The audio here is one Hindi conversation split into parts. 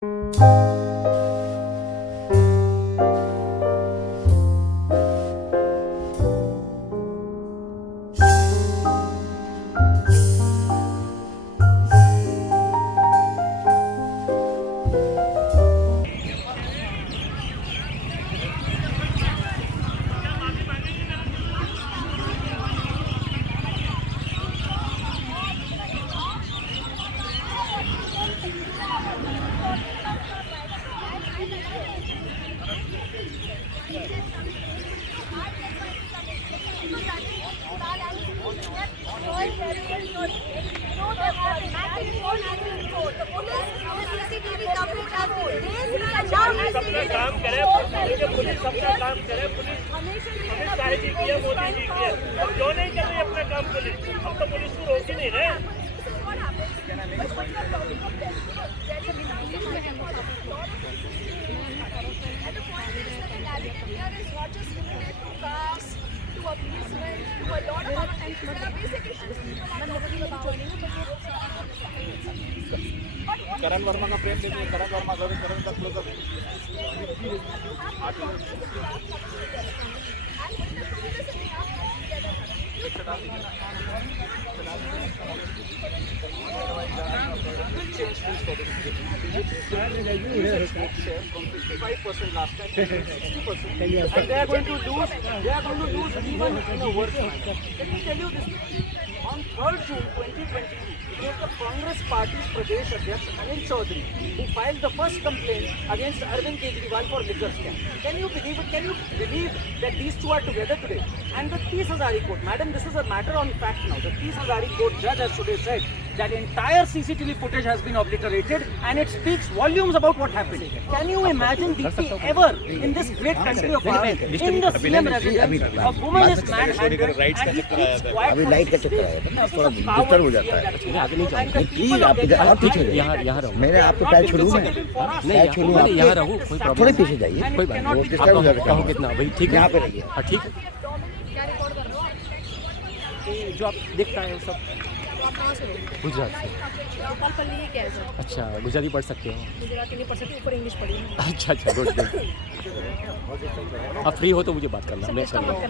अपना काम करे, पुलिस अपना काम करे, पुलिस शाही जी की है, मोदी जी की है। अब क्यों नहीं कर रही अपना काम पुलिस? अब तो पुलिस को रोक ही नहीं रहे। करण वर्मा का फ्रेम देखिए, करण वर्मा करण का close up. From 55% last time to 60%, and they are going to lose. They are going to lose even in a worse manner. Let me tell you this: on 3rd June 2022, it was the Congress Party's Pradesh Adhyaksh Anil Chaudhary who filed the first complaint against Arvind Kejriwal for liquor scam. Can you believe it? Can you believe that these two are together today? And the 30 Hazari court, madam, this is a matter on fact now. The 30 Hazari court judge has today said that entire CCTV footage has been obliterated and it speaks volumes about what happened. Can you imagine DP ever in this great country of ours, in the CM residence, a woman is manhandled and he keeps quiet for 6 days. थोड़ा डिस्टर्ब हो जाता है। प्लीज आप इधर आप पीछे यहाँ रहो। मैंने आपको पैर छोड़ू मैं, पैर छोड़ू आप यहाँ रहो, कोई प्रॉब्लम थोड़े पीछे जाइए, कोई बात वो डिस्टर्ब हो जाता है। कितना भाई ठीक है, यहाँ पे रहिए। हाँ ठीक है। जो आप देखता है वो सब आप कहाँ से हो? गुजरात से। भोपाल पल्ली ये क्या है सर? अच्छा, गुजराती पढ़ सकते हो? गुजराती नहीं पढ़ सकती, ऊपर इंग्लिश पढ़ी है। अच्छा अच्छा, गुड गुड। आप फ्री हो तो मुझे बात करना, मैं कर लूँगा।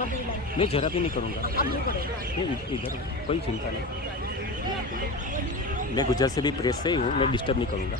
मैं जरा भी नहीं करूँगा। अब नहीं पढ़ेगा। नहीं, इधर कोई चिंता नहीं। मैं गुजरात से भी प्रेस से ही हूँ, मैं डिस्टर्ब नहीं करूँगा।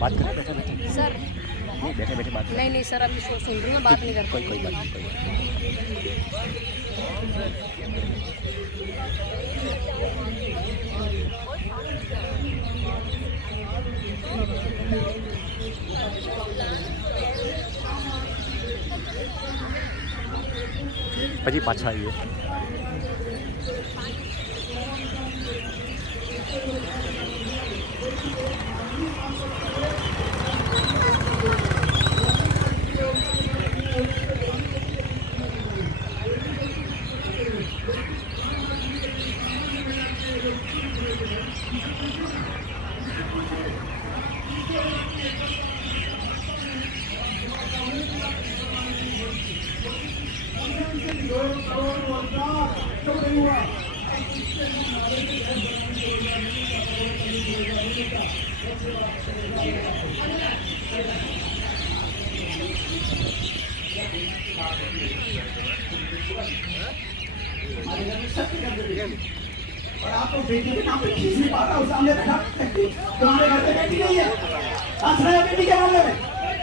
बात करें बैठे बैठे? सर नहीं, बैठे बैठे बात नहीं नहीं सर, अभी सुन रही हूँ, बात नहीं कर कोई बात नहीं, कोई बात नहीं। પછી પાછા આવીએ। और आप तो बेटी के नाम पे खींच नहीं पा रहा, सामने बैठा तुम्हारे घर पे बेटी नहीं है, हंस रहे हो बेटी के मामले में।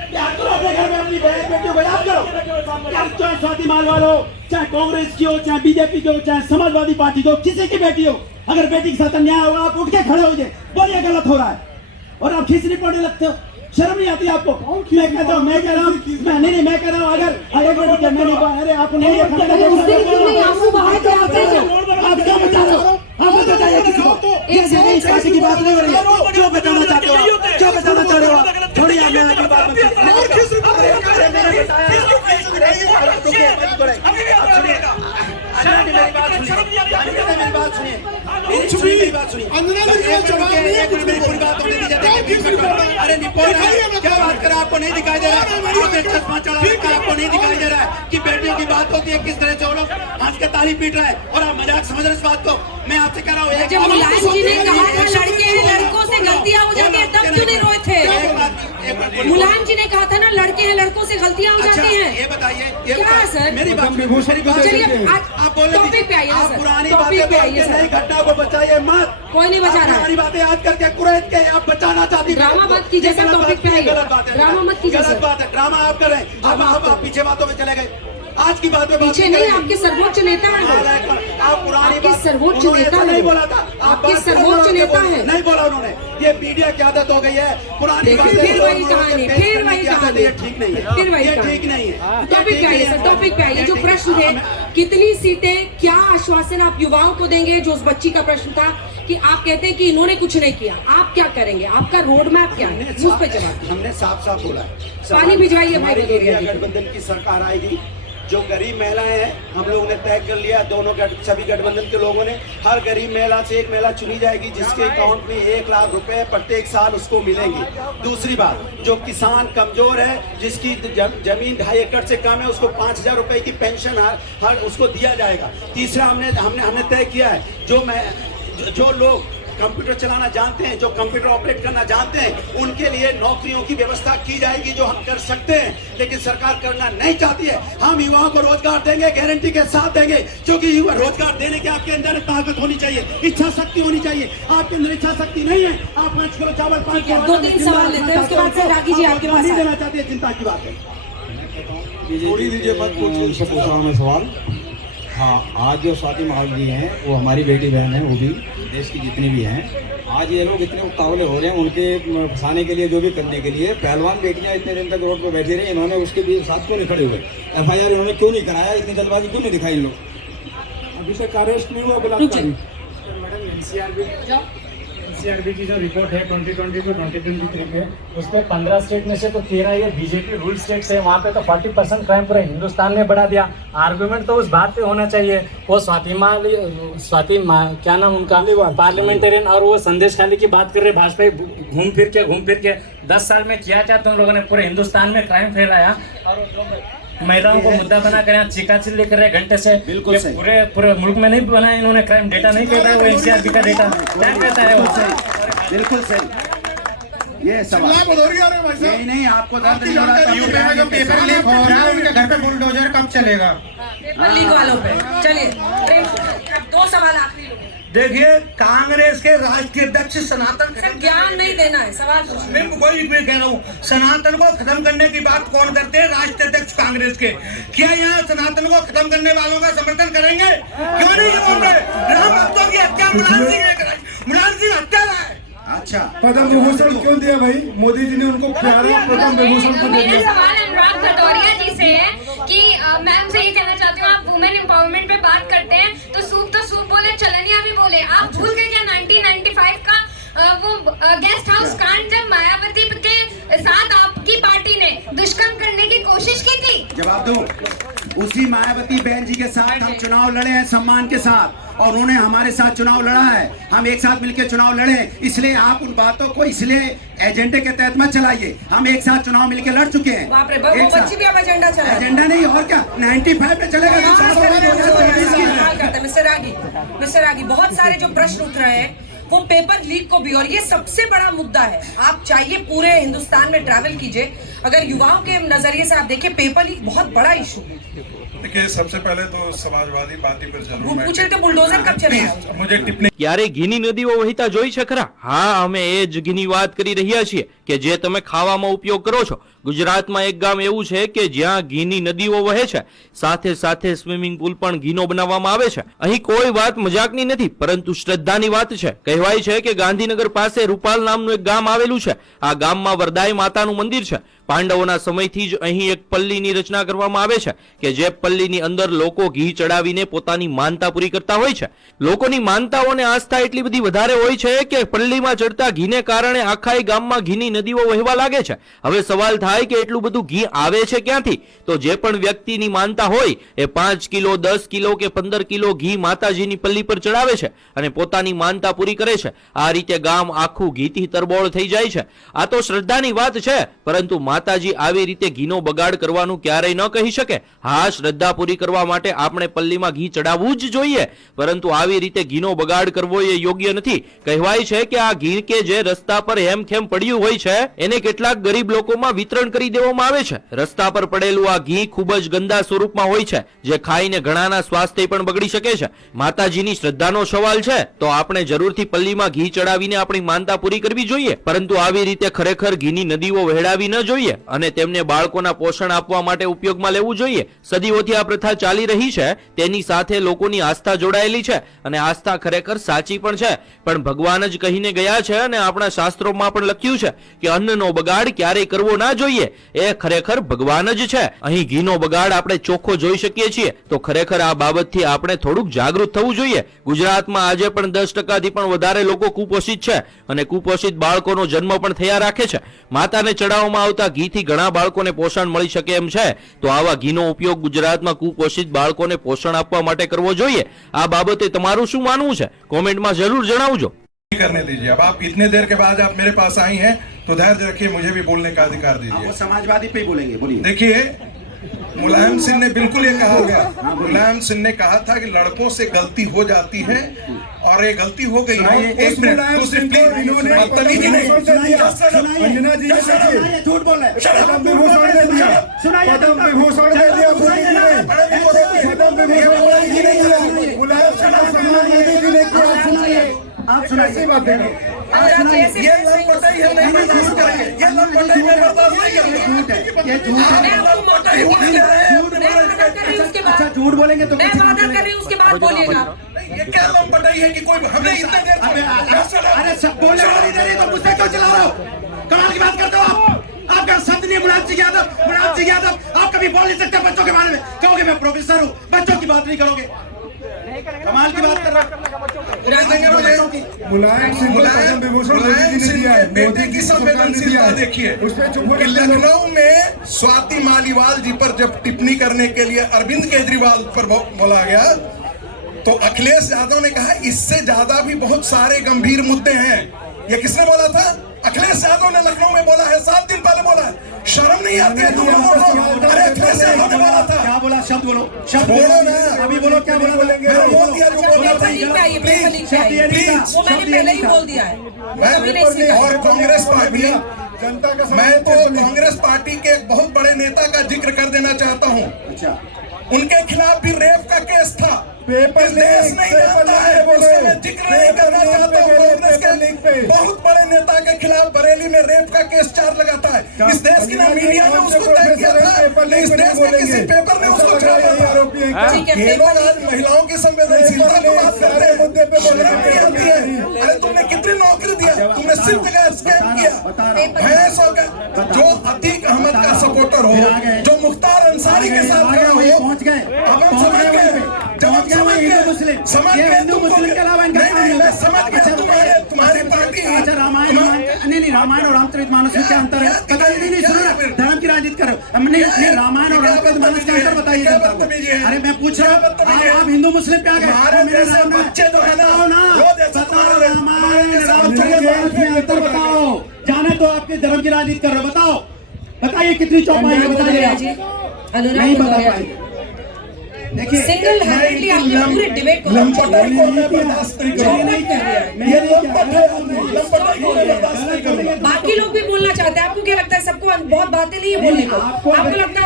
प्यार करो अपने घर में अपनी बहन बेटियों को याद करो। चाहे स्वाति मालवाल हो, चाहे कांग्रेस की हो, चाहे बीजेपी की हो, चाहे समाजवादी पार्टी की हो, किसी की बेटी हो, अगर बेटी के साथ अन्याय होगा आप उठ के खड़े हो जाए, बोलिए गलत हो रहा है, और आप खींचने पड़ने लगते हो। शर्म नहीं आती आपको? मैं कहता हूँ, मैं कह रहा हूँ, मैं कह रहा हूँ, अगर मैं नहीं, अरे आपको नहीं आंसू बहा के आते हैं। आप क्या बता रहे हो? आप बताइए किसी को। इस पार्टी की बात नहीं हो रही है। जो बताना चाहते हो, जो बताना चाह रहे हो, छोड़िए आप मेरा की बात क्या बात करें, आपको नहीं दिखाई दे रहा है? आपने चश्मा चढ़ा रखा है, आपको नहीं दिखाई दे रहा है कि बेटियों की बात होती है किस तरह से वो लोग हंस के ताली पीट रहे हैं, और आप मजाक समझ रहे इस बात को? मैं आपसे कह रहा हूँ, जब मुलायम जी ने कहा था लड़के हैं लड़कों से गलतियां हो जाती है, तब क्यों नहीं रोए थे? मुलायम जी ने कहा था ना लड़के हैं लड़कों से गलतियां हो जाती हैं। ये बताइए, क्या सर? मेरी बात चलिए आप बोले टॉपिक पे आइए ना आप सर, पुरानी टॉपिक पे बातें आइए बोल के नई सर। घटना को बचाइए मत। कोई नहीं बचा रहा है। पुरानी बातें याद करके कुरैत के आप बचाना चाहती हैं। ड्रामा मत कीजिए सर, टॉपिक पे आइए। गलत बात है, ड्रामा मत कीजिए गलत सर। बात है, ड्रामा आप कर रहे हैं। अब आप पीछे बातों में चले गए, आज की बात में बात पीछे नहीं, आपके सर्वोच्च नेता है। आप पुरानी आपके बात सर्वोच्च उन्होंने नेता ऐसा है। नहीं बोला था, आपके सर्वोच्च नेता है। नहीं बोला उन्होंने, ये मीडिया की आदत हो गई है, पुरानी देखिए, बातें फिर वही कहानी, फिर वही कहानी। ये ठीक नहीं है, फिर वही ये कहानी। ठीक नहीं है। टॉपिक पे आइए सर, टॉपिक पे आइए। जो प्रश्न थे, कितनी सीटें, क्या आश्वासन आप युवाओं को देंगे? जो उस बच्ची का प्रश्न था कि आप कहते हैं कि इन्होंने कुछ नहीं किया, आप क्या करेंगे? आपका रोड मैप क्या है? उस पे जवाब। हमने साफ साफ बोला है, पानी भिजवाइए भाई हमारी भदौरिया जी। गठबंधन की सरकार आएगी, जो गरीब महिलाएं हैं हम लोगों ने तय कर लिया, दोनों सभी गठबंधन के लोगों ने, हर गरीब महिला से एक महिला चुनी जाएगी जिसके अकाउंट में 1 लाख रुपए प्रत्येक साल उसको मिलेंगी। दूसरी बात, जो किसान कमजोर है, जिसकी जमीन 2.5 एकड़ से कम है, उसको 5,000 रुपए की पेंशन हर उसको दिया जाएगा। तीसरा हमने तय किया है, जो लोग कंप्यूटर चलाना जानते हैं, जो कंप्यूटर ऑपरेट करना जानते हैं, उनके लिए नौकरियों की व्यवस्था की जाएगी, जो हम कर सकते हैं, लेकिन सरकार करना नहीं चाहती है। हम युवाओं को रोजगार देंगे, गारंटी के साथ देंगे, क्योंकि युवा रोजगार देने के आपके अंदर ताकत होनी चाहिए, इच्छा शक्ति होनी चाहिए। आपके अंदर इच्छा शक्ति नहीं है, आप 5 किलो चावल 5 किलो 2-3 सवाल लेते हैं, उसके बाद से रागी जी आपके पास नहीं आए। देना चाहती है, चिंता की बात है। छोड़ी दीजिए मत उनसे पूछा हूँ मैं सवाल। हाँ, आज जो स्वाति माहौल जी हैं वो हमारी बेटी बहन है, वो भी देश की जितनी भी हैं। आज ये लोग इतने उतावले हो रहे हैं उनके फंसाने के लिए, जो भी करने के लिए। पहलवान बेटियां इतने दिन तक रोड पर बैठी रही, इन्होंने उसके भी साथ क्यों नहीं खड़े हुए? FIR इन्होंने क्यों नहीं कराया? इतनी जल्दबाजी क्यों नहीं दिखाई इन लोग? अभी तक अरेस्ट नहीं हुआ बलात्कारी। मैडम एनसीआरबी की जो रिपोर्ट है 2020 टू 2023 पे, उसमें 15 स्टेट में से तो 13 ये बीजेपी रूल स्टेट्स है, वहाँ पे तो 40% क्राइम पूरे हिंदुस्तान में बढ़ा दिया। आर्गुमेंट तो उस बात पे होना चाहिए। वो स्वाति क्या नाम उनका, पार्लियामेंटेरियन, और वो संदेश खाली की बात कर रहे भाजपा, घूम फिर के 10 साल में किया क्या तुम लोगों ने? पूरे हिंदुस्तान में क्राइम फैलाया, और महिलाओं को मुद्दा बना कर यहाँ चीका चिल्ली कर रहे घंटे से। बिल्कुल पूरे मुल्क में नहीं बनाया इन्होंने क्राइम। डेटा नहीं कहता है वो, एनसीआरबी का डेटा क्या कहता है वो? बिल्कुल सही। ये सवाल यही नहीं, आपको दर्द नहीं हो रहा था? यूपी में जो पेपर लीक हो रहा है, उनके घर पे बुलडोजर कब चलेगा? पेपर लीक वालों पे चलिए। 2 सवाल आखिरी लोग। देखिए, कांग्रेस के राष्ट्रीय अध्यक्ष सनातन सर ज्ञान नहीं देना है, सवाल मैं कोई भी कह रहा हूँ, सनातन को खत्म करने की बात कौन करते हैं? राष्ट्रीय अध्यक्ष कांग्रेस के। क्या यहाँ सनातन को खत्म करने वालों का समर्थन करेंगे? क्यों नहीं बोलते? राम भक्तों की हत्या मुलायम सिंह ने कराई, मुलायम सिंह हत्या है। अच्छा, पद्म विभूषण क्यों दिया भाई? मोदी जी ने उनको प्यारा पद्म विभूषण को मेरा दिया। सवाल अनुराग भदौरिया जी से है कि मैम से ये कहना चाहती हूँ, आप वुमेन एम्पावरमेंट पे बात करते हैं तो सूप बोले, चलनिया भी बोले। आप भूल गए क्या 1995 का वो गेस्ट हाउस कांड, जब मायावती के साथ आपकी पार्टी ने दुष्कर्म करने की कोशिश की थी? जवाब दो। उसी मायावती बहन जी के साथ हम चुनाव लड़े हैं सम्मान के साथ, और उन्होंने हमारे साथ चुनाव लड़ा है। हम एक साथ मिलकर चुनाव लड़े, इसलिए आप उन बातों को इसलिए एजेंडे के तहत मत चलाइए। हम एक साथ चुनाव मिलकर लड़ चुके हैं। बाप रे, वो बच्ची भी अब एजेंडा चला है। एजेंडा नहीं और क्या, 95 में चलेगा। मिस्टर रागी, बहुत सारे जो प्रश्न उठ रहे हैं वो पेपर लीक को भी, और ये सबसे बड़ा मुद्दा है। आप चाहिए पूरे हिंदुस्तान में ट्रैवल कीजिए, अगर युवाओं के नजरिए से आप देखें पेपर लीक बहुत बड़ा इशू है। देखिए, सबसे पहले तो समाजवादी पार्टी पर वो पूछ रहे थे बुलडोजर कब चलेगा। मुझे टिप्पणी ક્યારે ઘીની નદીઓ વહેતા જોઈ છે ખરા? હા, અમે એ જ ઘીની વાત કરી રહ્યા છીએ કે જે તમે ખાવામાં ઉપયોગ કરો છો. ગુજરાતમાં એક ગામ એવું છે કે જ્યાં ઘીની નદીઓ વહે છે, સાથે સાથે સ્વિમિંગ પુલ પણ ઘીનો બનાવવામાં આવે છે. અહીં કોઈ વાત મજાકની નથી, પરંતુ શ્રદ્ધાની વાત છે. કહેવાય છે કે ગાંધીનગર પાસે રૂપાલ નામનું એક ગામ આવેલું છે. આ ગામમાં વરદાય માતાનું મંદિર છે. પાંડવોના સમયથી જ અહીં એક પલ્લીની રચના કરવામાં આવે છે કે જે પલ્લીની અંદર લોકો ઘી ચડાવીને પોતાની માનતા પૂરી કરતા હોય છે. લોકોની માનતાઓ અને આસ્થા એટલી બધી વધારે હોય છે કે પલ્લીમાં ચડતા ઘીને કારણે આખા ગામમાં ઘીની નદીઓ વહેવા લાગે છે. હવે સવાલ થાય કે એટલું બધું ઘી આવે છે ક્યાંથી? તો જે પણ વ્યક્તિની માનતા હોય એ 5 કિલો 10 કિલો કે 15 કિલો ઘી માતાજીની પલ્લી પર ચડાવે છે અને પોતાની માનતા પૂરી કરે છે. આ રીતે ગામ આખું ઘીથી તરબોળ થઈ જાય છે. આ તો શ્રદ્ધાની વાત છે, પરંતુ માતાજી આવી રીતે ઘીનો બગાડ કરવાનું ક્યારેય ન કહી શકે. હા, શ્રદ્ધા પૂરી કરવા માટે આપણે પલ્લીમાં ઘી ચડાવવું જ જોઈએ, પરંતુ આવી રીતે ઘીનો બગાડ કરવો એ યોગ્ય નથી. કહેવાય છે કે આ ઘી કે જે રસ્તા પર હેમખેમ પડ્યું હોય છે એને કેટલાક ગરીબ લોકોમાં વિતરણ કરી દેવામાં આવે છે. રસ્તા પર પડેલું આ ઘી ખૂબ જ ગંદા સ્વરૂપમાં હોય છે, જે ખાઈને ઘણાના સ્વાસ્થ્ય પણ બગડી શકે છે. માતાજીની શ્રદ્ધાનો સવાલ છે તો આપણે જરૂરથી પલ્લીમાં ઘી ચડાવીને આપણી માનતા પૂરી કરવી જોઈએ, પરંતુ આવી રીતે ખરેખર ઘીની નદીઓ વહેડાવી ન જોઈએ અને તેમને બાળકોના પોષણ આપવા માટે ઉપયોગમાં લેવું જોઈએ. સદીઓથી આ પ્રથા ચાલી રહી છે, તેની સાથે લોકોની આસ્થા જોડાયેલી છે અને આસ્થા ખરેખર સાચી પણ છે. પણ ભગવાન જ કહીને ગયા છે અને આપણા શાસ્ત્રોમાં પણ લખ્યું છે કે અન્નનો બગાડ ક્યારેય કરવો ના જોઈએ. એ ખરેખર ભગવાન જ છે. અહીં ઘીનો બગાડ આપણે ચોખ્ખો જોઈ શકીએ છીએ, તો ખરેખર આ બાબતથી આપણે થોડુંક જાગૃત થવું જોઈએ. ગુજરાતમાં આજે પણ 10%થી પણ વધારે લોકો કુપોષિત છે અને કુપોષિત બાળકોનો જન્મ પણ થયા રાખે છે. માતાને ચડાવવામાં આવતા ઘીથી ઘણા બાળકોને પોષણ મળી શકે એમ છે, તો આવા ઘીનો ઉપયોગ ગુજરાતમાં કુપોષિત બાળકોને પોષણ આપવા માટે કરવો જોઈએ. આ બાબતે તમારું શું માનવું છે? કોમેન્ટમાં જરૂર જણાવજો. करने दीजिए. अब आप इतने देर के बाद आप मेरे पास आई हैं तो धैर्य रखिए, मुझे भी बोलने का अधिकार दीजिए. वो समाजवादी पे ही बोलेंगे, बोलिए. देखिए, मुलायम सिंह ने बिल्कुल ये कहा गया. मुलायम सिंह ने कहा था कि लड़कों से गलती हो जाती है और ये गलती हो गई है. एक मिनट, दूसरी बदतमीजी नहीं. झूठ बोल रहे आप सुनाइए बात देंगे. ये लंपटाई हम नहीं बर्दाश्त करेंगे. ये लंपटाई में बर्दाश्त नहीं करेंगे. ये झूठ बोलेंगे तो मैं वादा कर रही हूँ, उसके बाद बोलिएगा. ये क्या लंपटाई है कि कोई हमने इतने देर अरे सब बोलने वाली दे रही तो मुझसे क्यों चला रहे हो? कमाल की बात करते हो आप. आपका शब्द नहीं मुलायम सिंह यादव. आप कभी बोल नहीं सकते बच्चों के बारे में. कहोगे मैं प्रोफेसर हूँ, बच्चों की बात नहीं करोगे. कमाल की बात कर रहा है. मुलायम सिंह बेटे की संवेदनशीलता देखिए. लखनऊ में स्वाति मालीवाल जी पर जब टिप्पणी करने के लिए अरविंद केजरीवाल पर बोला गया तो अखिलेश यादव ने कहा इससे ज्यादा भी बहुत सारे गंभीर मुद्दे हैं. ये किसने बोला था? अखिलेश यादव ने लखनऊ में बोला है, 7 दिन पहले बोला है. शर्म नहीं आती है तुम लोगों को? अरे अखिलेश यादव ने बोला था. क्या बोला? शब्द बोलो, शब्द बोलो ना. अभी बोलो क्या बोलेंगे. बोल दिया जो बोलना था. वो मैंने पहले ही बोल दिया है. और कांग्रेस पार्टी, मैं तो कांग्रेस पार्टी के एक बहुत बड़े नेता का जिक्र कर देना चाहता हूँ. अच्छा, उनके खिलाफ भी रेप का केस था. पेपर देश नहीं जानता है, उसका मैं जिक्र नहीं करना चाहता हूँ. कांग्रेस के बहुत बड़े नेता के खिलाफ बरेली में रेप का केस चार्ज लगाता है. इस देश की ना मीडिया ने उसको तय किया था, इस देश के किसी पेपर ने उसको छापा था. ये लोग आज महिलाओं की संवेदनशीलता की बात करते हैं. अरे तुमने कितनी नौकरी दिया? तुमने सिर्फ जगह स्कैम किया. भैंस हो गया. जो अतीक अहमद का सपोर्टर हो, जो मुख्तार अंसारी के साथ खड़ा हो, पहुंच गए. अब हम समझ गए. जब हिंदू मुस्लिम के अलावा तुम्हारी पार्टी. अच्छा, रामायण रामायण और रामचरितमानस में क्या अंतर है? बताइए. नहीं सुनो ना, धर्म की राजनीति करो. हमने रामायण और रामचरितमानस का अंतर बताइए जनता को. अरे मैं पूछ रहा हूँ, आप हिंदू मुस्लिम पे आ गए. मेरे बच्चे तो है ना, बताओ रामायण रामचरितमानस में अंतर बताओ. जाने तो आपके धर्म की राजनीति कर रहे हो. बताओ, बताइए कितनी चौपाई है, बताइए. नहीं बता पाए. सिंगल हैंडेडली आपने पूरे डिबेट को लंपटाई को मैं बर्दाश्त नहीं करूंगा। ये लंपट है, लंपटाई को मैं बर्दाश्त नहीं करूंगा। बाकी लोग भी बोलना चाहते हैं, आपको क्या लगता है? सबको बहुत बातें नहीं है बोलने को, आपको लगता है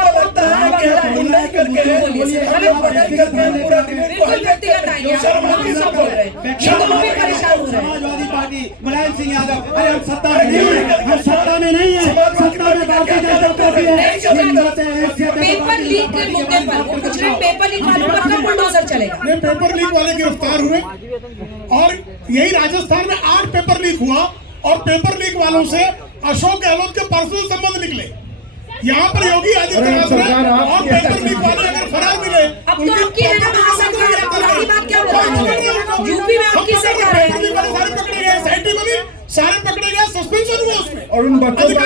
बिल्कुल व्यक्तिगत आएंगे, हम सब बोल रहे हैं, ये दोनों भी परेशान हो रहे हैं। समाजवादी पार्टी मुलायम सिंह यादव, अरे हम सत्ता में नहीं है, हम सत्ता में नहीं है, सत्ता में भारतीय जनता पार्टी है। पेपर लीक के मुद्दे पर वो कुछ नहीं, पेपर लीक वालों पर कब बुलडोजर चलेगा? पेपर लीक वाले गिरफ्तार हुए और यही राजस्थान में 8 पेपर लीक हुआ और पेपर लीक वालों से अशोक गहलोत के पर्सनल संबंध निकले। यहाँ पर योगी आदित्यनाथ और पेपर लीक वाले अगर फरार मिले, अब तो आपकी है ना महासरकार, अब पुरानी बात क्या बोला? यूपी में आपकी सरकार है, सारे पकड़े गए, SIT बनी, सारे पकड़े गए, सस्पेंशन हुआ उसमें। और उन बच्चों का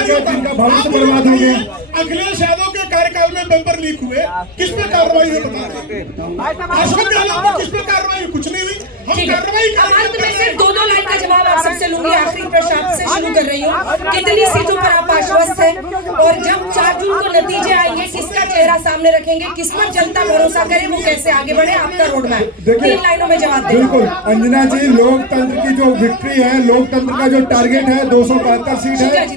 भविष्य बर्बाद हो गया। अखिलेश यादव के कार्यकाल में पेपर लीक हुए, किस पे कार्रवाई हुई बता दें? अशोक गहलोत पर किस पे कार्रवाई? कुछ नहीं हुई। हम कार्रवाई अंत में सिर्फ 2 लाइन का जवाब आप सबसे लूंगी। आखिरी प्रश्न आपसे शुरू कर रही हूँ, कितनी सीटों पर आप आश्वस्त हैं? और जब 4 जून को नतीजे आएंगे, किसका चेहरा सामने रखेंगे? किस पर जनता भरोसा करे, वो कैसे आगे बढ़े? आपका रोड मैप 3 लाइनों में जवाब दें। बिल्कुल अंजना जी, लोकतंत्र की जो विक्ट्री है, लोकतंत्र का जो टारगेट है 272 सीट है।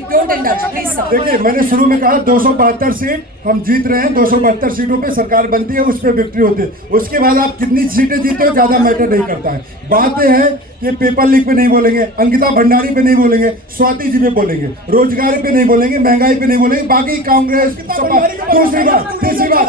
देखिए मैंने शुरू में कहा 272 सीट हम जीत रहे हैं, 272 सीटों पे सरकार बनती है, उस पे विक्ट्री होती है। उसके बाद आप कितनी सीटें जीते हो ज्यादा मैटर नहीं करता है। बात यह है कि पेपर लीक पे नहीं बोलेंगे, अंकिता भंडारी पे नहीं बोलेंगे, स्वाति जी पे बोलेंगे, रोजगार पे नहीं बोलेंगे, महंगाई पे नहीं बोलेंगे, बाकी कांग्रेस सपा। तीसरी बात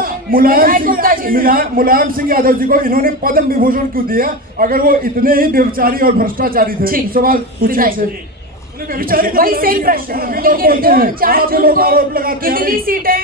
मुलायम सिंह यादव जी को इन्होंने पद्म विभूषण क्यों दिया? अगर वो इतने ही व्यभिचारी और भ्रष्टाचारी थे, सवाल पूछिए। वही सेम प्रश्न, लेकिन 4 जून को कितनी सीटें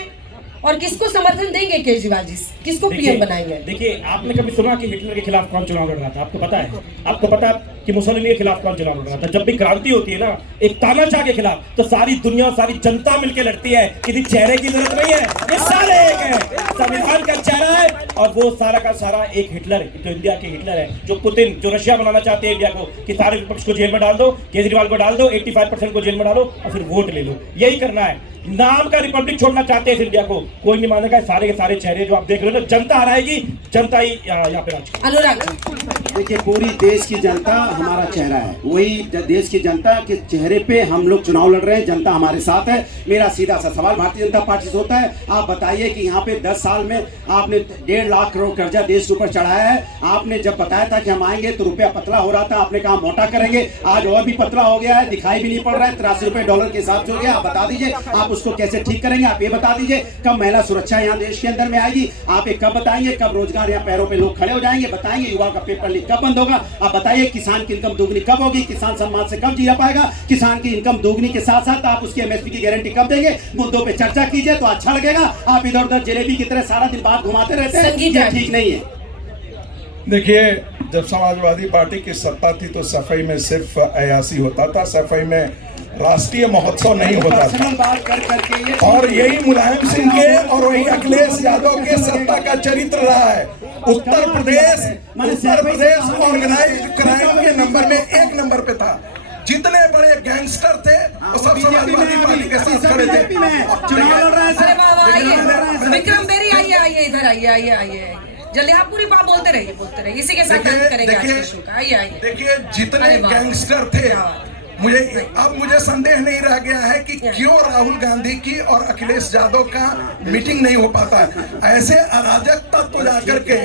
और किसको समर्थन देंगे केजरीवाल जी? किसको पीएम बनाएंगे? देखिए, आपने कभी सुना कि हिटलर के खिलाफ कौन चुनाव लड़ रहा था? आपको पता है? आपको पता है कि मुसोलिनी के खिलाफ कौन चुनाव लड़ रहा था? जब भी क्रांति होती है ना, एक तानाशाह के खिलाफ, तो सारी दुनिया, सारी जनता मिलकर लड़ती है। किसी चेहरे की जरूरत नहीं है, ये सारे एक है, संविधान का चेहरा है। और वो सारा का सारा एक हिटलर, जो इंडिया के हिटलर है, जो पुतिन, जो रशिया बनाना चाहते हैं इंडिया को, कि सारे विपक्ष को जेल में डाल दो, केजरीवाल को डाल दो, 85% को जेल में डालो और फिर वोट ले लो। यही करना है। नाम का रिपब्लिक छोड़ना चाहते हैं इस इंडिया को, कोई नहीं मानेगा। सारे के सारे चेहरे जो आप देख रहे हो ना, जनता हराएगी, जनता ही यहाँ पे राज। अनुराग, देखिए पूरी देश की जनता हमारा चेहरा है, वही देश की जनता के चेहरे पे हम लोग चुनाव लड़ रहे हैं, जनता हमारे साथ है। मेरा सीधा सा सवाल भारतीय जनता पार्टी से होता है, आप बताइए कि यहाँ पे 10 साल में आपने 1.5 लाख करोड़ कर्जा देश के ऊपर चढ़ाया है। आपने जब बताया था कि हम आएंगे तो रुपया पतला हो रहा था, आपने कहा मोटा करेंगे, आज और भी पतला हो गया है, दिखाई भी नहीं पड़ रहा है, 83 रुपए डॉलर के हिसाब से हो गया। आप बता दीजिए आप उसको कैसे ठीक करेंगे? आप ये बता दीजिए कब महिला सुरक्षा यहाँ देश के अंदर में आएगी? आप ये कब बताएंगे? कब रोजगार यहाँ पैरों पे लोग खड़े हो जाएंगे? बताएंगे युवा का पेपर लीक कब बंद होगा? आप बताइए किसान की इनकम दोगुनी कब होगी? किसान सम्मान से कब जिया पाएगा? किसान की इनकम दोगुनी के साथ साथ आप उसकी MSP की गारंटी कब देंगे? मुद्दों पे चर्चा कीजिए तो अच्छा लगेगा। आप इधर उधर जलेबी की तरह सारा दिन बात घुमाते रहते हैं, ये ठीक नहीं है। देखिए, जब समाजवादी पार्टी की सत्ता थी तो सफाई में सिर्फ अयासी होता था, सफाई में राष्ट्रीय महोत्सव नहीं होता था। और यही मुलायम सिंह के और वही अखिलेश यादव के सत्ता का चरित्र रहा है। उत्तर प्रदेश ऑर्गेनाइज्ड क्राइम के नंबर में 1 नंबर पे था। जितने बड़े गैंगस्टर थे वो सब समाजवादी पार्टी के साथ खड़े थे। विक्रम बेरी, आइए इधर, आइए जल्दी। आप पूरी बात बोलते रहिए, इसी के साथ करेंगे। आइए। देखिए, जितने गैंगस्टर थे, मुझे संदेह नहीं रह गया है कि क्यों राहुल गांधी की और अखिलेश यादव का मीटिंग नहीं हो पाता है। ऐसे अराजक तत्व जाकर के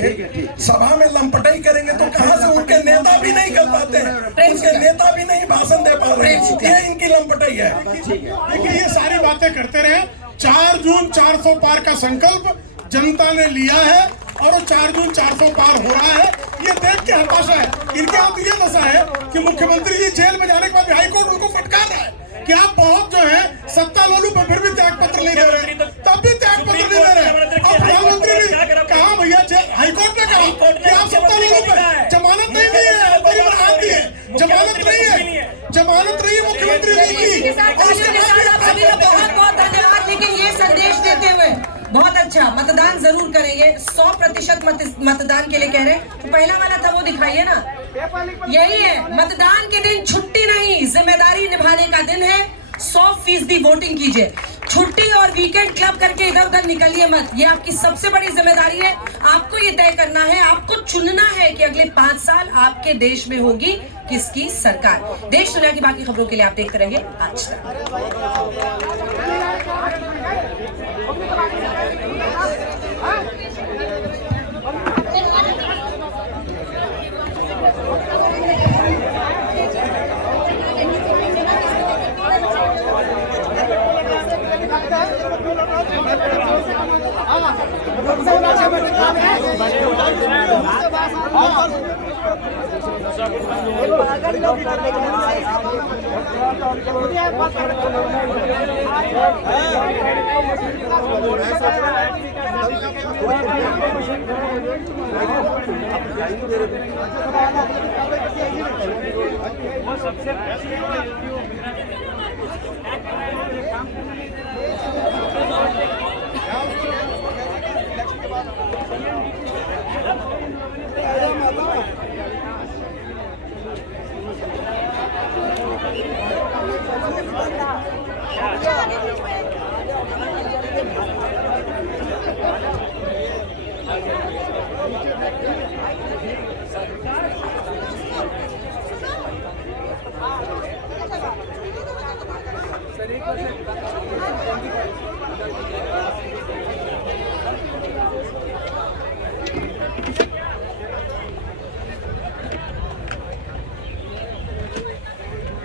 सभा में लंपटाई करेंगे तो कहां से उनके नेता भी नहीं कर पाते हैं, उनके नेता भी नहीं भाषण दे पा रहे हैं। ये इनकी लंपटाई है। देखिए, ये सारी बातें करते रहे। 4 जून 400 पार का संकल्प जनता ने लिया है और 4 जून 400 पार हो रहा है। ये देख के हताशा है इनके हाथ। ये दशा है कि मुख्यमंत्री जी जेल में जाने के बाद हाईकोर्ट उनको फटकार रहा है कि आप बहुत जो है सत्ता लोलू पर फिर भी त्याग पत्र नहीं दे रहे, तब भी त्याग पत्र नहीं दे रहे। और प्रधानमंत्री ने कहा, भैया हाईकोर्ट ने कहा कि आप सत्ता लोलू पर जमानत नहीं दी है, जमानत नहीं है मुख्यमंत्री जी की। बहुत धन्यवाद। लेकिन ये संदेश देते हुए बहुत अच्छा, मतदान जरूर करेंगे, 100% मतदान के लिए कह रहे हैं। तो पहला वाला था वो दिखाइए ना, यही है। मतदान के दिन छुट्टी नहीं, जिम्मेदारी निभाने का दिन है। 100% वोटिंग कीजिए। छुट्टी और वीकेंड क्लब करके इधर उधर निकलिए मत। ये आपकी सबसे बड़ी जिम्मेदारी है। आपको ये तय करना है, आपको चुनना है कि अगले 5 साल आपके देश में होगी किसकी सरकार। देश दुनिया की बाकी खबरों के लिए आप देखते रहेंगे आज तक।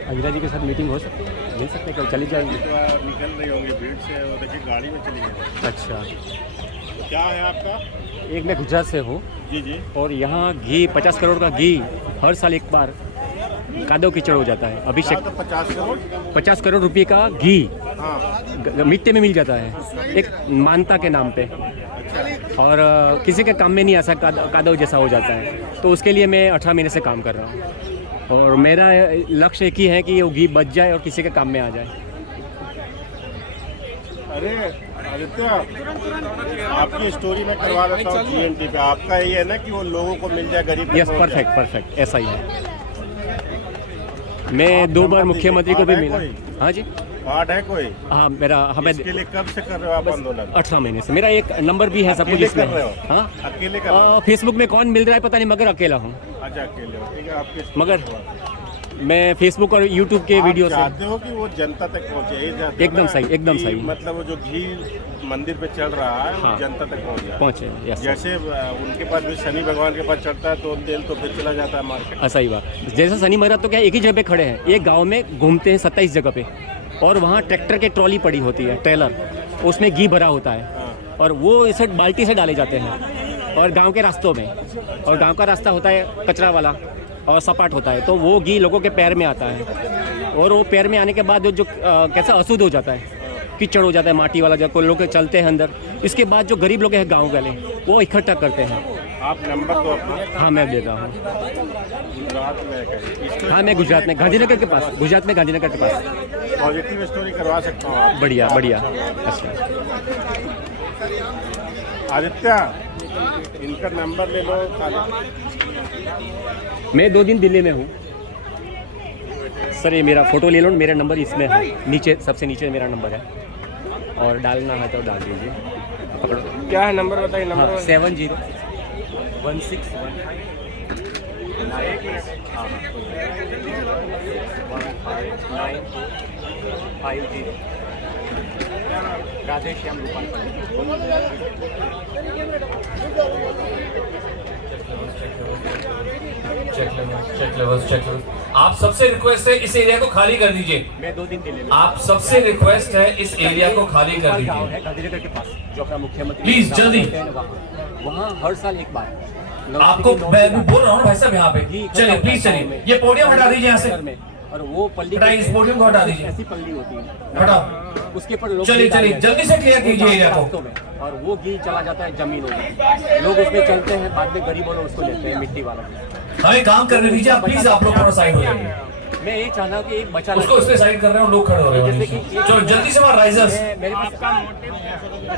अहिरा जी के साथ मीटिंग हो सकती है, मिल सकते हैं, कल चली जाएंगे। निकल रही होंगी भीड़ से, वो देखिए गाड़ी में चली गई। अच्छा, तो क्या है आपका? एक मैं गुजरात से हूँ जी जी। और यहाँ घी 50 करोड़ का घी हर साल एक बार कादो कीचड़ हो जाता है। अभिषेक तो 50 करोड़ रुपए का घी हाँ। मिट्टी में मिल जाता है एक मानता के नाम पे, और किसी के काम में नहीं ऐसा कादो जैसा हो जाता है। तो उसके लिए मैं 18 महीने से काम कर रहा हूँ और मेरा लक्ष्य एक ही है कि वो घी बच जाए और किसी के काम में आ जाए। अरे आदित्य, आपकी स्टोरी में करवा देता हूँ GNT पे। आपका ये है ना कि वो लोगों को मिल जाए, गरीब। यस, परफेक्ट परफेक्ट, ऐसा ही है। मैं 2 बार मुख्यमंत्री को भी मिला। हाँ जी, कार्ड है कोई? हाँ मेरा, हमें इसके लिए कब से कर रहे हो आप आंदोलन? 18 महीने से। मेरा एक नंबर भी है, सब कुछ इसमें है। हाँ, अकेले कर रहे हो? फेसबुक में कौन मिल रहा है पता नहीं, मगर अकेला हूँ। अच्छा, अकेले हो, ठीक है। आपके मगर मैं फेसबुक और यूट्यूब के वीडियो से चाहते हो कि वो जनता तक पहुँचे, यही चाहते हो एकदम ना? सही, एकदम कि सही। मतलब वो जो घी मंदिर पे चल रहा है, हाँ, वो जनता तक पहुँचे। जैसे उनके पास भी शनि भगवान के पास चढ़ता है तो तेल तो फिर चला जाता है मार्केट। सही बात। जैसे शनि महाराज तो क्या एक ही जगह पे खड़े हैं, एक गांव में घूमते हैं 27 जगह पे, और वहाँ ट्रैक्टर के ट्रॉली पड़ी होती है, ट्रेलर, उसमें घी भरा होता है और वो इसे बाल्टी से डाले जाते हैं और गांव के रास्तों में। और गांव का रास्ता होता है कचरा वाला और सपाट होता है, तो वो घी लोगों के पैर में आता है और वो पैर में आने के बाद जो कैसा अशुद्ध हो जाता है, कीचड़ हो जाता है, माटी वाला, जब कोई लोग चलते हैं अंदर। इसके बाद जो गरीब लोग हैं गाँव वाले, वो इकट्ठा करते हैं। आप नंबर दो अपना। हाँ मैं देता हूँ। गुजरात में? हाँ मैं गुजरात में, गांधीनगर के पास, गुजरात में गांधीनगर के पास। पॉजिटिव स्टोरी करवा सकता हूँ आप? बढ़िया बढ़िया। अच्छा आदित्य, इनका नंबर ले लो। मैं 2 दिन दिल्ली में हूँ सर, ये मेरा फ़ोटो ले लो, मेरा नंबर इसमें है, नीचे सबसे नीचे मेरा नंबर है, और डालना है तो डाल दीजिए। पकड़ो, क्या है नंबर बताइए? नंबर हाँ, 701615 50 राधे श्याम रूपाल। चेक आप सबसे रिक्वेस्ट है इस एरिया को खाली कर दीजिए। मैं 2 दिन दिल्ली में। आप सबसे रिक्वेस्ट है इस एरिया को खाली कर दीजिए गांधीनगर के पास, जो अपना मुख्यमंत्री प्लीज जल्दी। वहाँ हर साल एक बार आपको मैं बोल रहा हूँ भाई साहब, यहाँ पे चलिए प्लीज चलिए, ये पोडियम हटा दीजिए यहाँ से, और वो पल्ली, इस पोडियम को हटा दीजिए, ऐसी पल्ली होती है, हटाओ। उसके ऊपर लोग चलिए चलिए जल्दी से क्लियर कीजिए एरिया को। और वो घी चला जाता है जमीनों में, लोग उसमें चलते हैं, बाद में गरीबों लोग उसको लेते हैं, मिट्टी वाला। हमें काम करने दीजिए आप, प्लीज आप लोग थोड़ा साइड हो जाइए। मैं ये चाहता हूँ कि एक बचा उसको उसमें साइड कर रहे हो, लोग खड़े हो रहे हैं। चलो जल्दी से वहाँ राइजर्स। मेरे पास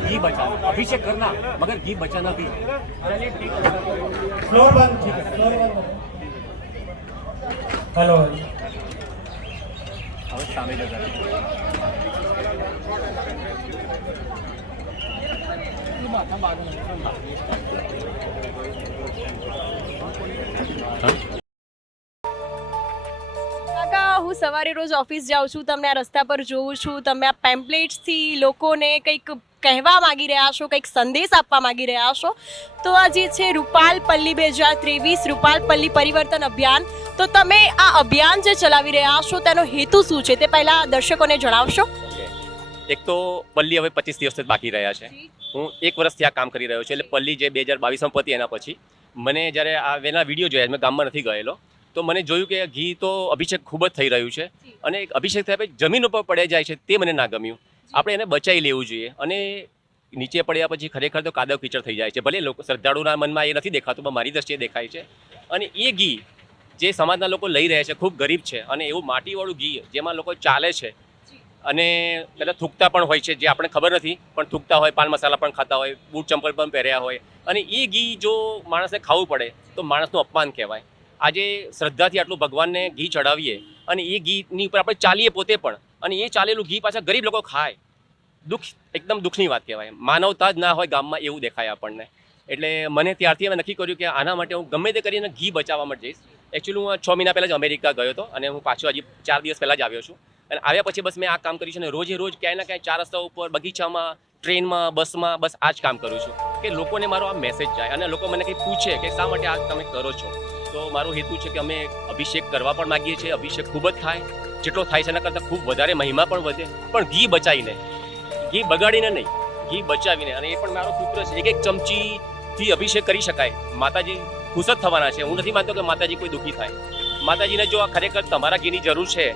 घी बचा, अभिषेक करना मगर घी बचाना भी। फ्लोर बंद, ठीक है, फ्लोर बंद। हेलो सामने કાકા હું સવારે રોજ ઓફિસ જાઉં છું, તમને આ રસ્તા પર જોઉં છું, તમે આ પેમ્પલેટ્સથી લોકોને કંઈક કહેવા માંગી રહ્યા છો, કંઈક સંદેશ આપવા માંગી રહ્યા છો. તો આ જે છે રૂપાલ પલ્લી 2023 રૂપાલ પલ્લી પરિવર્તન અભિયાન, તો તમે આ અભિયાન જે ચલાવી રહ્યા છો તેનો હેતુ શું છે તે પહેલા દર્શકોને જણાવશો. એક તો પલ્લી હવે 25 દિવસ બાકી રહ્યા છે. હું 1 વર્ષથી આ કામ કરી રહ્યો છું. એટલે પલ્લી જે 2022માં પતી એના પછી મને જ્યારે આ વેના વિડીયો જોયા, મેં ગામમાં નથી ગયેલો, તો મને જોયું કે ઘી તો અભિષેક ખૂબ જ થઈ રહ્યું છે અને અભિષેક થયા પછી જમીન ઉપર પડે જાય છે, તે મને ના ગમ્યું. આપણે એને બચાવી લેવું જોઈએ અને નીચે પડ્યા પછી ખરેખર તો કાદવ કીચડ થઈ જાય છે. ભલે લોકો શ્રદ્ધાળુના મનમાં એ નથી દેખાતું, પણ મારી દ્રષ્ટિએ દેખાય છે. અને એ ઘી જે સમાજના લોકો લઈ રહ્યા છે ખૂબ ગરીબ છે અને એવું માટીવાળું ઘી જેમાં લોકો ચાલે છે અને પેલા થૂકતા પણ હોય છે, જે આપણે ખબર નથી પણ થૂકતા હોય, પાન મસાલા પણ ખાતા હોય, બૂટ ચંપલ પણ પહેર્યા હોય, અને એ ઘી જો માણસને ખાવું પડે તો માણસનું અપમાન કહેવાય. આજે શ્રદ્ધાથી આટલું ભગવાનને ઘી ચડાવીએ અને એ ઘીની ઉપર આપણે ચાલીએ પોતે પણ, અને એ ચાલેલું ઘી પાછા ગરીબ લોકો ખાય, એકદમ દુઃખની વાત કહેવાય. માનવતા જ ના હોય ગામમાં એવું દેખાય આપણને. એટલે મને ત્યારથી અમે નક્કી કર્યું કે આના માટે હું ગમે તે કરીને ઘી બચાવવા માટે જઈશ. એકચ્યુઅલી હું 6 મહિના પહેલાં જ અમેરિકા ગયો હતો અને હું પાછો હજી 4 દિવસ પહેલાં જ આવ્યો છું. અને આવ્યા પછી બસ મેં આ કામ કર્યું છે અને રોજે રોજ ક્યાંય ના ક્યાંય 4 રસ્તા ઉપર, બગીચામાં, ટ્રેનમાં, બસમાં બસ આ જ કામ કરું છું કે લોકોને મારો આ મેસેજ જાય. અને લોકો મને કંઈ પૂછે કે શા માટે આ તમે કરો છો, તો મારો હેતુ છે કે અમે અભિષેક કરવા પણ માગીએ છીએ. અભિષેક ખૂબ જ થાય, જેટલો થાય છે એના કરતાં ખૂબ વધારે મહિમા પણ વધે, પણ ઘી બચાવીને, ઘી બગાડીને નહીં, ઘી બચાવીને. અને એ પણ મારો સૂત્ર છે, એક ચમચીથી અભિષેક કરી શકાય. માતાજી ખુશ જ થવાના છે. હું નથી માનતો કે માતાજી કોઈ દુઃખી થાય. માતાજીને જો આ ખરેખર તમારા ઘીની જરૂર છે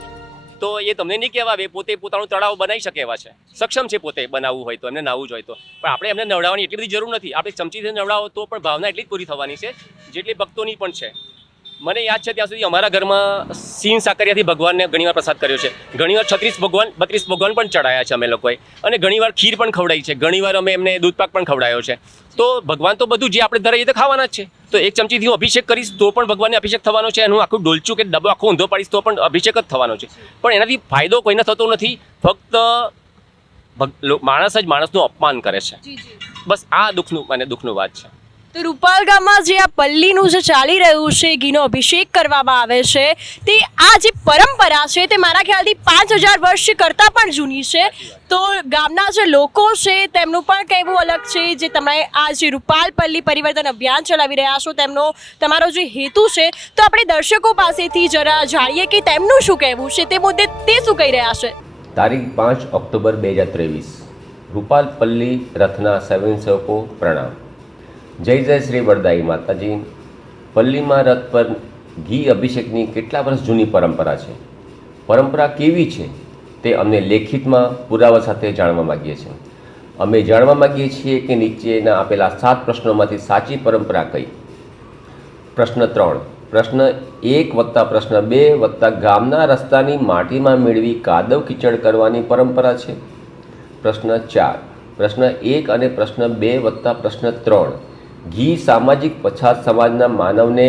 તો એ તમને નહીં કહેવાવે, પોતે પોતાનું તળાવ બનાવી શકે એવા છે, સક્ષમ છે પોતે બનાવવું હોય તો, એમને નાવું જ હોય તો. પણ આપણે એમને નવડાવવાની એટલી બધી જરૂર નથી. આપણે ચમચીથી નવડાવો તો પણ ભાવના એટલી જ પૂરી થવાની છે જેટલી ભક્તોની પણ છે. મને યાદ છે ત્યાં સુધી અમારા ઘરમાં સિંહ સાકરિયાથી ભગવાનને ઘણીવાર પ્રસાદ કર્યો છે, ઘણીવાર 32 ભગવાન પણ ચડાયા છે અમે લોકોએ, અને ઘણીવાર ખીર પણ ખવડાવી છે, ઘણીવાર અમે એમને દૂધપાક પણ ખવડાવ્યો છે. તો ભગવાન તો બધું જે આપણે ધરાઈએ તો ખાવાના જ છે. તો એક ચમચીથી હું અભિષેક કરીશ તો પણ ભગવાનને અભિષેક થવાનો છે, અને હું આખું ડોલચું કે ડબ્બો આખો ઊંધો પાડીશ તો પણ અભિષેક જ થવાનો છે. પણ એનાથી ફાયદો કોઈને થતો નથી, ફક્ત માણસ જ માણસનું અપમાન કરે છે. બસ આ દુઃખનું વાત છે. તો રૂપાલ ગામમાં જે આ પલ્લીનું જે ચાલી રહ્યું છે, ઘીનો અભિષેક કરવામાં આવે છે, તે આ જે પરંપરા છે તે મારા ખ્યાલથી 5000 વર્ષ કરતાં પણ જૂની છે. તો ગામના જે લોકો છે તેમનું પણ કહેવું અલગ છે. જે તમે આ જે રૂપાલ પલ્લી પરિવર્તન અભિયાન ચલાવી રહ્યા છો, તમારો જે હેતુ છે, તો આપણે દર્શકો પાસેથી જરા જાણીએ કે તેમનું શું કહેવું છે તે મુદ્દે, તે શું કહી રહ્યા છે. તારીખ 5 ઓક્ટોબર 2023 રૂપાલ પલ્લી રથના સ્વયંસેવકો પ્રણામ. જય જય શ્રી વરદાઈ માતાજી. પલ્લીમાં રથ પર ઘી અભિષેકની કેટલા વર્ષ જૂની પરંપરા છે. પરંપરા કેવી છે તે અમને લેખિતમાં પુરાવા સાથે જાણવા માગીએ છીએ. અમે જાણવા માગીએ છીએ કે નીચેના આપેલા 7 પ્રશ્નોમાંથી સાચી પરંપરા કઈ. પ્રશ્ન 3, પ્રશ્ન 1 વત્તા પ્રશ્ન 2 વત્તા ગામના રસ્તાની માટીમાં મેળવી કાદવ કીચડ કરવાની પરંપરા છે. પ્રશ્ન 4, પ્રશ્ન 1 અને પ્રશ્ન 2 વત્તા પ્રશ્ન 3, ઘી સામાજિક પછાત સમાજના માનવને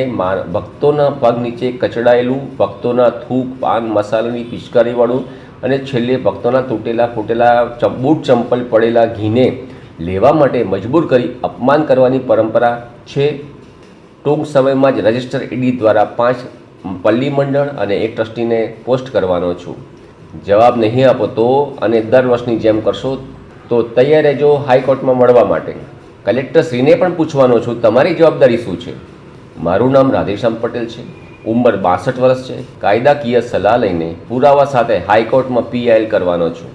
ભક્તોના પગ નીચે કચડાયેલું, ભક્તોના થૂક, પાન મસાલાની પિચકારીવાળું અને છેલ્લે ભક્તોના તૂટેલા ફૂટેલા બૂટ ચંપલ પડેલા ઘીને લેવા માટે મજબૂર કરી અપમાન કરવાની પરંપરા છે. ટૂંક સમયમાં જ રજિસ્ટર ઈડી દ્વારા 5 પલ્લી મંડળ અને 1 ટ્રસ્ટીને પોસ્ટ કરવાનો છું. જવાબ નહીં આપો તો અને દર વર્ષની જેમ કરશો તો તૈયાર રહેજો હાઈકોર્ટમાં મળવા માટે. કલેક્ટરશ્રીને પણ પૂછવાનો છું, તમારી જવાબદારી શું છે. મારું નામ રાધેશ્યામ પટેલ છે, ઉંમર 62 વર્ષ છે. કાયદાકીય સલાહ લઈને પુરાવા સાથે હાઈકોર્ટમાં PIL કરવાનો છું.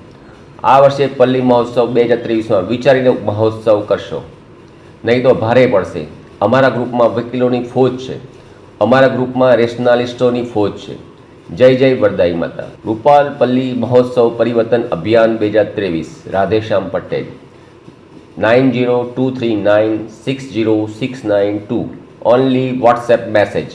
આ વર્ષે પલ્લી મહોત્સવ 2023માં વિચારીને મહોત્સવ કરશો, નહીં તો ભારે પડશે. અમારા ગ્રુપમાં વકીલોની ફોજ છે, અમારા ગ્રુપમાં રેશનાલિસ્ટોની ફોજ છે. જય જય વરદાઈ માતા. રૂપાલ પલ્લી મહોત્સવ પરિવર્તન અભિયાન 2023, Radheshyam Patel. 9023960692 only WhatsApp message.